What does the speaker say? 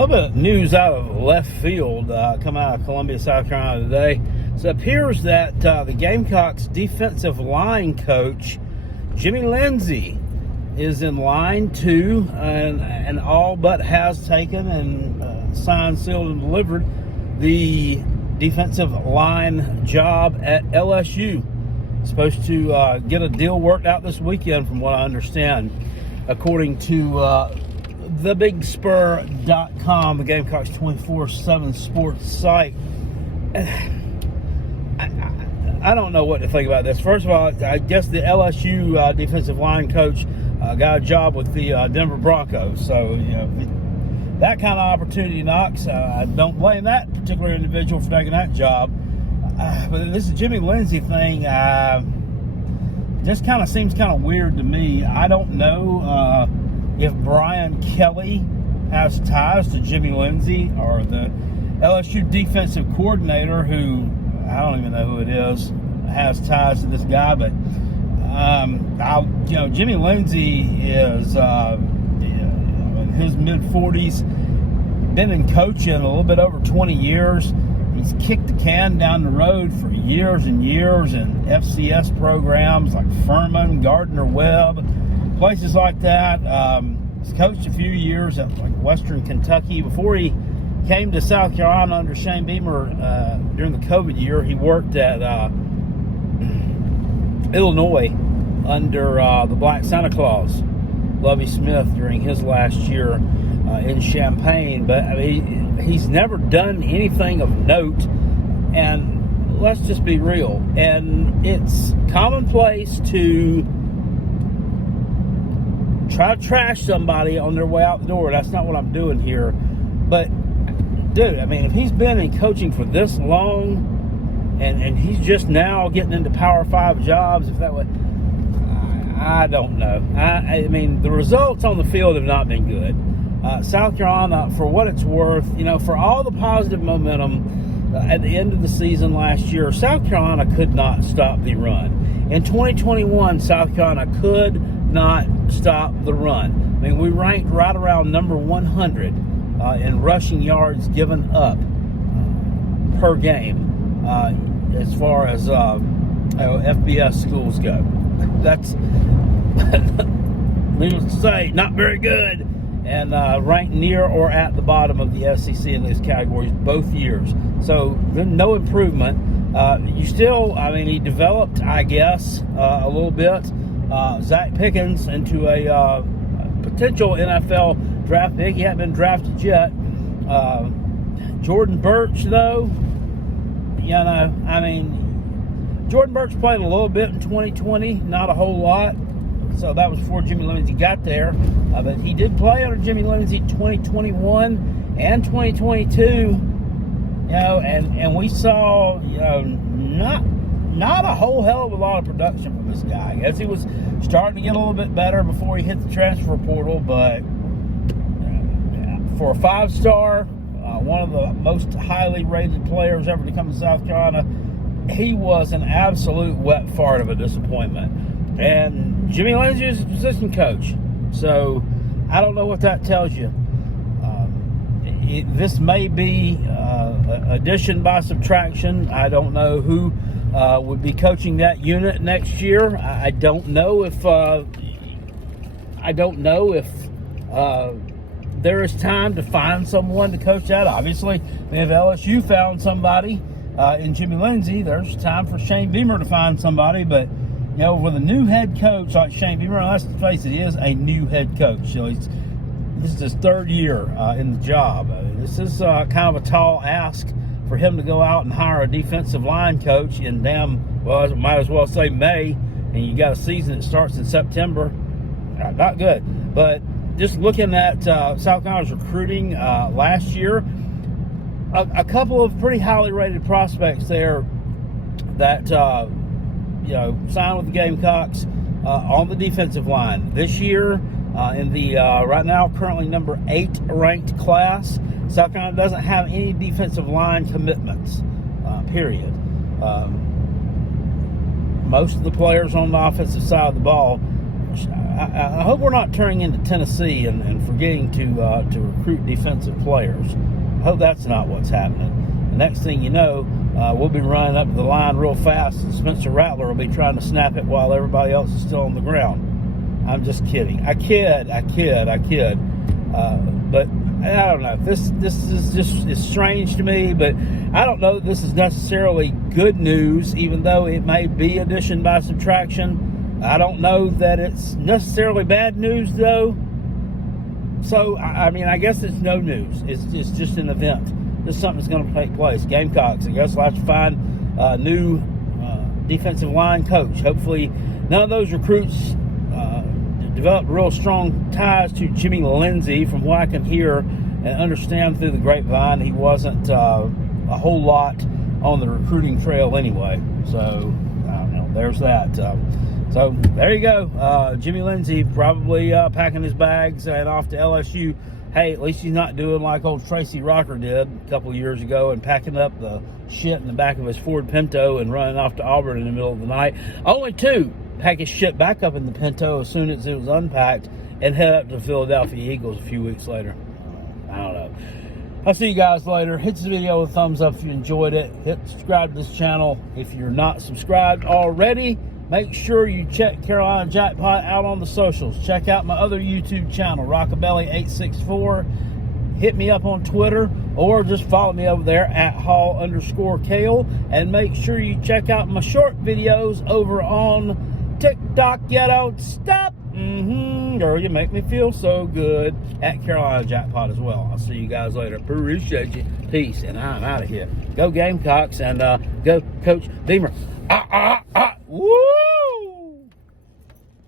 little bit of news out of left field coming out of Columbia, South Carolina today. So it appears that the Gamecocks defensive line coach, Jimmy Lindsey, is in line to and all but has taken and signed, sealed, and delivered the defensive line job at LSU. Supposed to get a deal worked out this weekend, from what I understand, according to thebigspur.com, the Gamecocks 24/7 sports site. I don't know what to think about this. First of all, I guess the LSU defensive line coach got a job with the Denver Broncos. So, that kind of opportunity knocks. I don't blame that particular individual for taking that job. But this Jimmy Lindsey thing just kind of seems kind of weird to me. I don't know if Brian Kelly has ties to Jimmy Lindsey, or the LSU defensive coordinator, who I don't even know who it is, has ties to this guy. But Jimmy Lindsey is in his mid-40s, been in coaching a little bit over 20 years. He's kicked the can down the road for years and years in FCS programs like Furman, Gardner-Webb, places like that. He's coached a few years at Western Kentucky. Before he came to South Carolina under Shane Beamer during the COVID year, he worked at Illinois under the Black Santa Claus, Lovie Smith, during his last year in Champaign. But I mean, he's never done anything of note, and let's just be real. And it's commonplace to try to trash somebody on their way out the door. That's not what I'm doing here. But, dude, I mean, if he's been in coaching for this long, and he's just now getting into Power 5 jobs, if that would, I don't know. I mean, the results on the field have not been good. South Carolina, for what it's worth, for all the positive momentum at the end of the season last year, South Carolina could not stop the run. In 2021, South Carolina could not stop the run. I mean, we ranked right around number 100 in rushing yards given up per game as far as FBS schools go. That's, needless to say, not very good. And ranked near or at the bottom of the SEC in these categories both years. So no improvement. He developed, I guess, a little bit, Zach Pickens into a potential NFL draft pick. He hasn't been drafted yet. Jordan Burch, though, Jordan Burch played a little bit in 2020, not a whole lot. So that was before Jimmy Lindsey got there. But he did play under Jimmy Lindsey 2021 and 2022. And we saw, not a whole hell of a lot of production from this guy. I guess he was starting to get a little bit better before he hit the transfer portal. But for a 5-star, one of the most highly rated players ever to come to South Carolina, he was an absolute wet fart of a disappointment. And Jimmy Lindsey is a position coach. So I don't know what that tells you. This may be addition by subtraction. I don't know who would be coaching that unit next year. I don't know if there is time to find someone to coach that. Obviously, if LSU found somebody in Jimmy Lindsey, there's time for Shane Beamer to find somebody. But with a new head coach like Shane Beamer, let's face it, he is a new head coach. So this is his third year in the job. This is kind of a tall ask for him to go out and hire a defensive line coach in I might as well say May, and you got a season that starts in September. Not good. But just looking at South Carolina's recruiting last year, a couple of pretty highly rated prospects there that signed with the Gamecocks on the defensive line. This year, in the right now currently number 8 ranked class, South Carolina doesn't have any defensive line commitments, period. Most of the players on the offensive side of the ball, I hope we're not turning into Tennessee and forgetting to recruit defensive players. I hope that's not what's happening. The next thing you know, we'll be running up to the line real fast, and Spencer Rattler will be trying to snap it while everybody else is still on the ground. I'm just kidding. I kid. But I don't know. This is just strange to me. But I don't know that this is necessarily good news, even though it may be addition by subtraction. I don't know that it's necessarily bad news, though. So I mean, I guess it's no news. It's just an event. Just something's going to take place. Gamecocks, I guess, will have to find a new defensive line coach. Hopefully, none of those recruits developed real strong ties to Jimmy Lindsey. From what I can hear and understand through the grapevine, he wasn't a whole lot on the recruiting trail anyway. So, I don't know. There's that. So, there you go. Jimmy Lindsey probably packing his bags and off to LSU. Hey, at least he's not doing like old Tracy Rocker did a couple of years ago and packing up the shit in the back of his Ford Pinto and running off to Auburn in the middle of the night. Only to pack his shit back up in the Pinto as soon as it was unpacked and head up to the Philadelphia Eagles a few weeks later. I don't know. I'll see you guys later. Hit this video with a thumbs up if you enjoyed it. Hit subscribe to this channel if you're not subscribed already. Make sure you check Carolina Jackpot out on the socials. Check out my other YouTube channel, Rockabelly864. Hit me up on Twitter or just follow me over there at Hall_Kale. And make sure you check out my short videos over on TikTok. You don't stop. Girl, you make me feel so good at Carolina Jackpot as well. I'll see you guys later. Appreciate you. Peace. And I'm out of here. Go Gamecocks and go Coach Beamer. Woo!